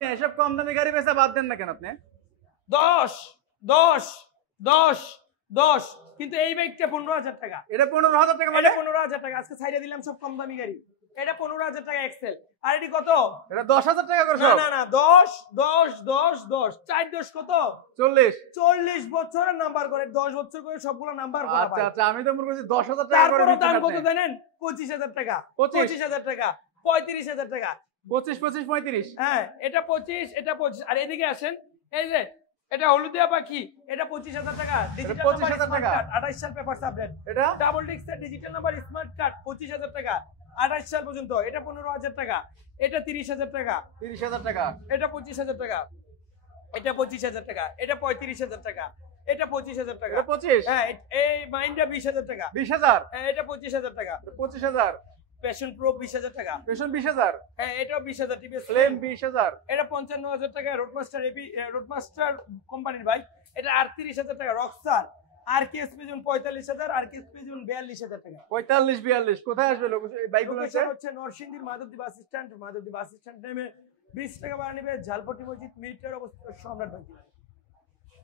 এসব কম দামি গাড়ি বেচা বাদ দেন না কেন আপনি? 10 10 10 10 কিন্তু এই বাইকটা 15,000 টাকা। এটা 15,000 টাকা মানে? এটা 15,000 টাকা। আজকে সাইডে দিলাম সব কম দামি গাড়ি। এটা 15,000 টাকা এক্সেল। আর এটি কত? এটা 10,000 টাকা করে না সব? না না 10 10 10 10 4 10 কত? 40। 40 বছরের নাম্বার করে 10 বছর করে সবগুলো নাম্বার করা। আচ্ছা আচ্ছা, আমি তো মনে করছি 10,000 টাকা করে তারপর দাম দিচ্ছেন কত আপনি। জানেন? 25,000 টাকা। 25,000 টাকা, 35,000 টাকা। 25 25 35। হ্যাঁ, এটা 25, এটা 25। আর এদিকে আসেন, এই যে এটা হলুদিয়া পাখি, এটা 25,000 টাকা। ডিজিটাল 25,000 টাকা। 28 সাল পেপার আপডেট। এটা ডাবল ডিস্কের ডিজিটাল নাম্বার স্মার্ট কার্ড 25,000 টাকা। 28 সাল পর্যন্ত। এটা 15,000 টাকা। এটা 30,000 টাকা। 30,000 টাকা। এটা 25,000 টাকা। এটা 25,000 টাকা। এটা 35,000 টাকা। এটা 25,000 টাকা। এটা 25। হ্যাঁ, এই মাইন্ডটা 20,000 টাকা। 20,000। হ্যাঁ, এটা 25,000 টাকা। 25,000। প্যাশন প্রো 20,000 টাকা। পেছন 20,000। হ্যাঁ, এটাও 20,000 টিভিএস ফ্লেম 20,000। এটা 55,000 টাকা। রোডমাস্টার রোডমাস্টার কোম্পানির বাইক। এটা 38,000 টাকা। রকস্টার আরকেএস পেজন 45,000, আরকেএস পেজন 42,000 টাকা। 45 42 কোথায় আসবে লোক এই বাইকগুলো? লোকেশন হচ্ছে নরসিংদীর Madhabdi bus stand. Madhabdi bus stand নেমে 20 টাকা ভাড়া নেবে। ঝালপট্টি মসজিদ মিটার অবস্থিত সম্রাট বাইক।